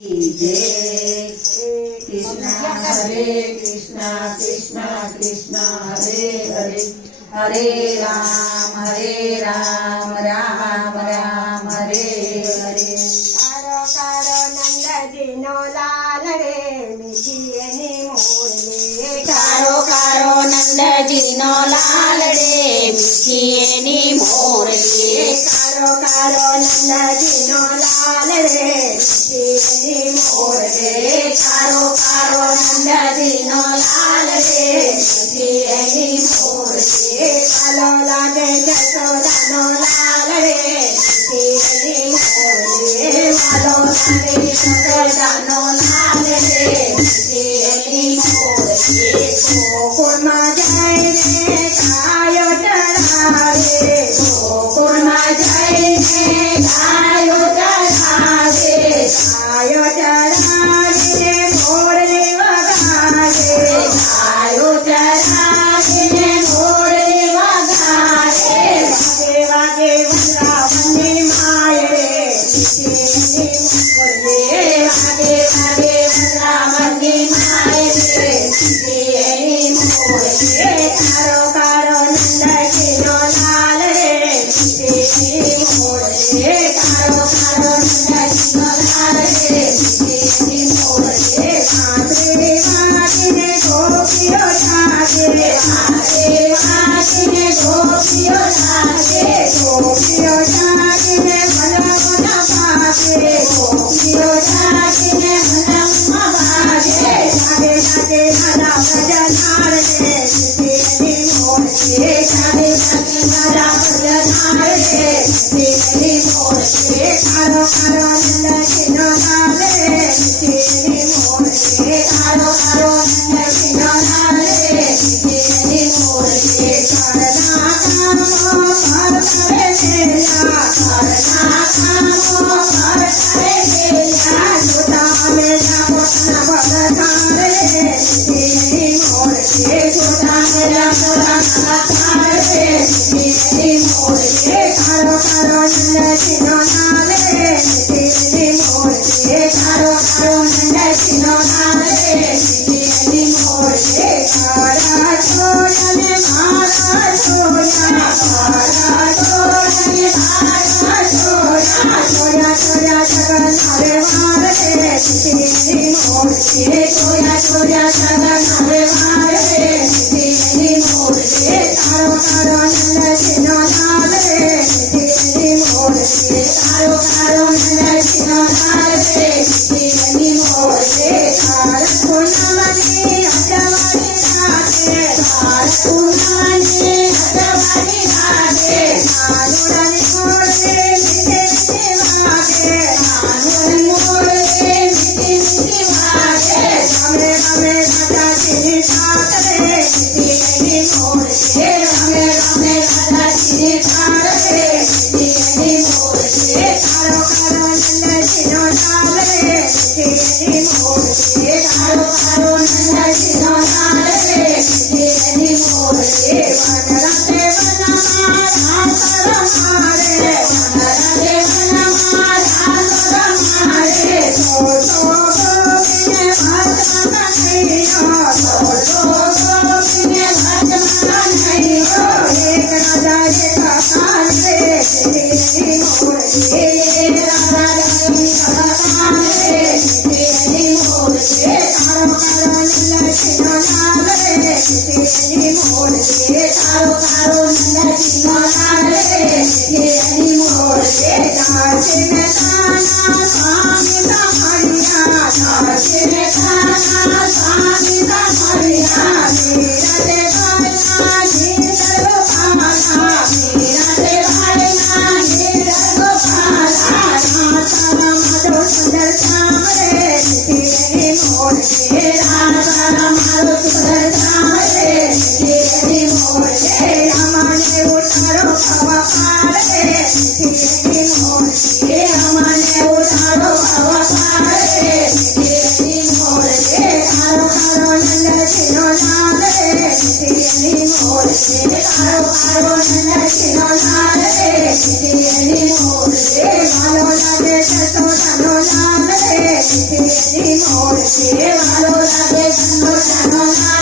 जय कृष्णा हरे कृष्णा कृष्णा कृष्णा हरे हरे हरे राम राम राम हरे हरे। कारो कारो नंदजी नो लाल रे मीठी एनी मोरली। कारो कारो नंदजी नो लाल रे मीठी एनी मोरली। कारो कारो नंदजी नो लाल रे मीठी एनी मोरली। कारो कारो नंदजी नो लाल रे मीठी एनी मोरली। कालो लागे जसोदा नो लाल रे मीठी एनी मोरली। कालो लागे जसोदा नो लाल रे मीठी एनी मोरली। गोकुल में जाइने गायो चरावे। गोकुल में जाइने गायो चरावे। गायो चरावे मोरली वगावे। गायो चरावे मोरली वगावे। वागे वागे वृंदावनी माय रे मीठी मोरली। वागे वागे वृंदावनी माय रे मीठी एनी मोरली। कारो कारो नंदजी नो लाल रे मीठी एनी मोरली। कारो कारो नंदजी नो लाल रे मीठी एनी मोरली। मातृ मातिने गोपियो जागे। माते मातिने गोपियो जागे। गोपियो जागिने मन मन भागे। गोपियो जागिने मन भागे। जागे जागे हरा भजनार रे मीठी एनी मोरली। जागे जागे हरा भजनार रे मीठी एनी मोरली। कारो कारो नंदजी नो लाल रे मीठी एनी मोरली। कारो कारो नंदजी नो लाल रे मीठी एनी मोरली। करना कामो कर करे मेला। करना कामो कर करे मेला। सुता मेला पोतना भगतार रे मीठी एनी मोरली। सुता मेला भगतार रे मीठी एनी मोरली। कारो कारो नंदजी नो लाल रे मीठी एनी मोरली। कारो कारो नंदजी नो लाल रे मीठी एनी मोरली। कारा छोड़ने मारा छोड़ा। कारा छोड़ने मारा छोड़ा। छोड़ा छोड़ा जगन हरे वार रे मीठी एनी मोरली। छोड़ा छोड़ा जगन हरे वार रे मीठी एनी मोरली। कारो कारो नंदजी नो लाल रे मीठी एनी मोरली। कारो कारो नंदजी नो लाल रे मीठी एनी मोरली। कार पूनमनी अजवानी राधे। कार पूनमनी अजवानी राधे। कानुड़न मोरली मीठी मीठी वागे। कानून मोरली मीठी मीठी वागे। हमें हमें राजा जी साथ रे मीठी एनी मोरली। हमें हमें राधा जी ठाड़ रे मीठी एनी मोरली। कारो कारो नंदजी नो लाल रे मीठी एनी मोरली। कारो कारो नंदजी नो लाल रे मीठी एनी मोरली। वनरते वनमा धातर मारे। वनरते वनमा धातर मारे। सो सो गोपिने भजन कहियो। गोपिने भजन कहियो। एक राजा एक काल रे मीठी एनी मोरली। एक राधा एक भगवान रे मीठी एनी मोरली। कारो कारो એની મોરથી વાલો લાગે કંઠોળાનો લાલ